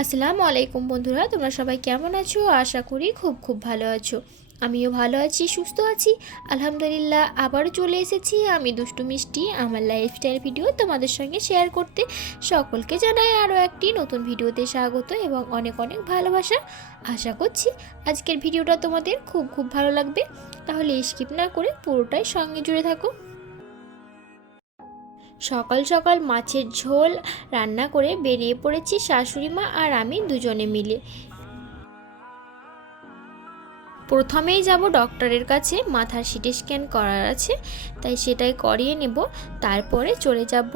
আসসালামু আলাইকুম বন্ধুরা, তোমরা সবাই কেমন আছো? আশা করি খুব খুব ভালো আছো। আমিও ভালো আছি, সুস্থ আছি। আলহামদুলিল্লাহ আবারও চলে এসেছি আমি দুষ্টু মিষ্টি। আমার লাইফস্টাইল ভিডিও তোমাদের সঙ্গে শেয়ার করতে সকলকে জানাই আরও একটি নতুন ভিডিওতে স্বাগত এবং অনেক অনেক ভালোবাসা। আশা করছি আজকের ভিডিওটা তোমাদের খুব খুব ভালো লাগবে। তাহলে স্কিপ না করে পুরোটাই সঙ্গে জুড়ে থাকো। সকাল সকাল মাছের ঝোল রান্না করে বেরিয়ে পড়েছি শাশুড়ি মা আর আমি দুজনে মিলে। প্রথমেই যাব ডক্টরের কাছে, মাথার সিটি স্ক্যান করার আছে, তাই সেটাই করিয়ে নেব। তারপরে চলে যাব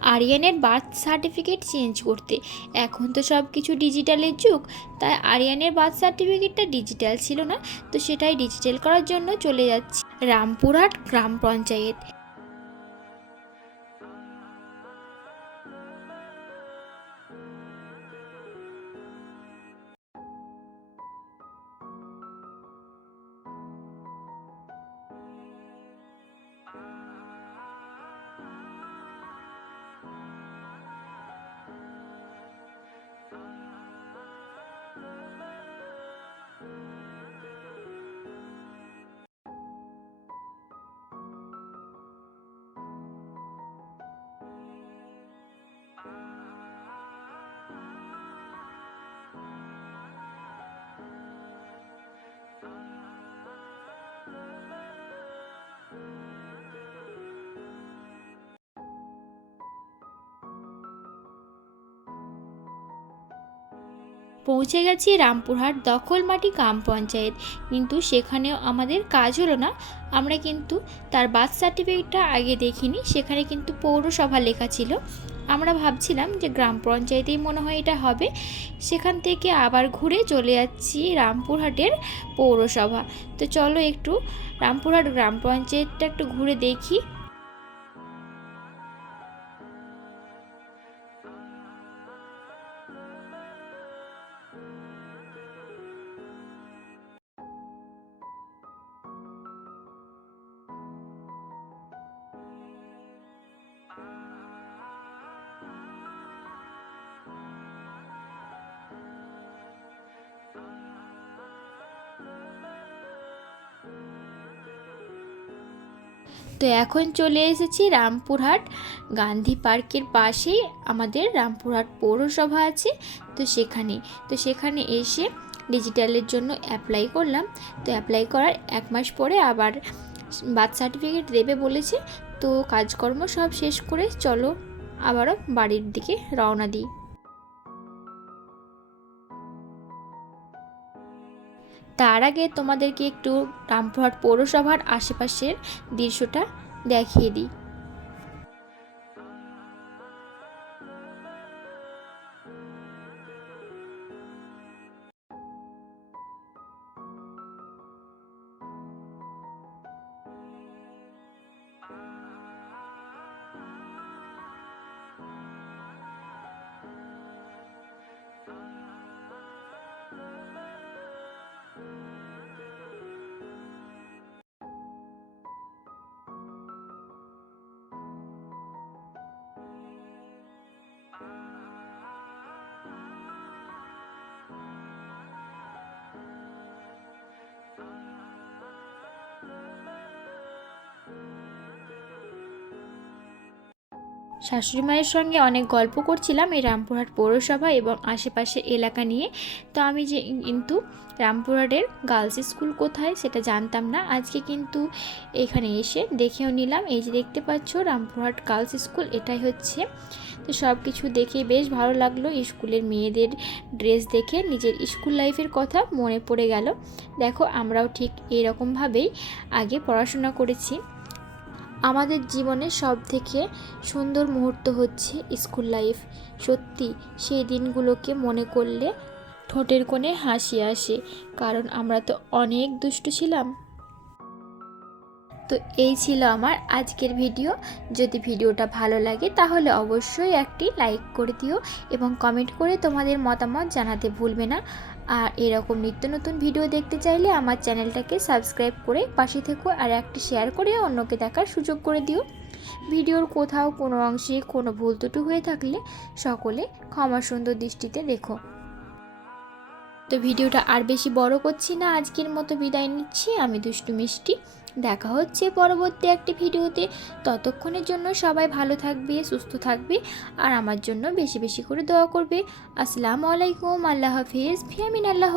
আরিয়ানের বার্থ সার্টিফিকেট চেঞ্জ করতে। এখন তো সব কিছু ডিজিটালের যুগ, তাই আরিয়ানের বার্থ সার্টিফিকেটটা ডিজিটাল ছিল না, তো সেটাই ডিজিটাল করার জন্য চলে যাচ্ছি। রামপুরহাট গ্রাম পঞ্চায়েত। পৌঁছে গেছি রামপুরহাট দখলমাটি গ্রাম পঞ্চায়েত। কিন্তু সেখানেও আমাদের কাজ হলো না। আমরা কিন্তু তার বার্থ সার্টিফিকেটটা আগে দেখিনি, সেখানে কিন্তু পৌরসভা লেখা ছিল। আমরা ভাবছিলাম যে গ্রাম পঞ্চায়েতেই মনে হয় এটা হবে। সেখান থেকে আবার ঘুরে চলে যাচ্ছি রামপুরহাটের পৌরসভা। তো চলো একটু রামপুরহাট গ্রাম পঞ্চায়েতটা একটু ঘুরে দেখি। তো এখন চলে এসেছি রামপুরহাট, গান্ধী পার্কের পাশেই আমাদের রামপুরহাট পৌরসভা আছে, তো সেখানে। তো সেখানে এসে ডিজিটালের জন্য অ্যাপ্লাই করলাম। তো অ্যাপ্লাই করার এক মাস পরে আবার বার্থ সার্টিফিকেট দেবে বলেছে। তো কাজকর্ম সব শেষ করে চলো আবারও বাড়ির দিকে রওনা দিই। তার আগে তোমাদেরকে একটু রামপুরহাট পৌরসভার আশেপাশের দৃশ্যটা দেখিয়ে দিই। শাশুড়ি মায়ের সঙ্গে অনেক গল্প করছিলাম এই রামপুরহাট পৌরসভা এবং আশেপাশের এলাকা নিয়ে। তো আমি যে কিন্তু রামপুরহাটের গার্লস স্কুল কোথায় সেটা জানতাম না। আজকে কিন্তু এখানে এসে দেখেও নিলাম। এই যে দেখতে পাচ্ছ রামপুরহাট গার্লস স্কুল, এটাই হচ্ছে। তো সব কিছু দেখে বেশ ভালো লাগল। স্কুলের মেয়েদের ড্রেস দেখে নিজের স্কুল লাইফের কথা মনে পড়ে গেল। দেখো আমরাও ঠিক এরকমভাবেই আগে পড়াশোনা করেছি। আমাদের জীবনের সব থেকে সুন্দর মুহূর্ত হচ্ছে স্কুল লাইফ। সত্যি, সেই দিনগুলোকে মনে করলে ঠোঁটের কোণে হাসি আসে, কারণ আমরা তো অনেক দুষ্টু ছিলাম। তো এই ছিল আমার আজকের ভিডিও। যদি ভিডিওটা ভালো লাগে, তাহলে অবশ্যই একটি লাইক করে দিও এবং কমেন্ট করে তোমাদের মতামত জানাতে ভুলবে না। আর এরকম নিত্য নতুন ভিডিও দেখতে চাইলে আমার চ্যানেলটাকে সাবস্ক্রাইব করে পাশে থেকো আর একটি শেয়ার করে অন্যকে দেখার সুযোগ করে দিও। ভিডিওর কোথাও কোনো অংশে কোনো ভুল দুটো হয়ে থাকলে সকলে ক্ষমা সুন্দর দৃষ্টিতে দেখো। তো ভিডিওটা আর বেশি বড় করছি না, আজকের মতো বিদায় নিচ্ছি। আমি দুষ্টু মিষ্টি, দেখা হচ্ছে পরবর্তী একটি ভিডিওতে। ততক্ষণের জন্য সবাই ভালো থাকবে, সুস্থ থাকবে আর আমার জন্য বেশি বেশি করে দোয়া করবে। আসসালামু আলাইকুম, আল্লাহ হাফিজ, ফিয়ামিন আল্লাহ।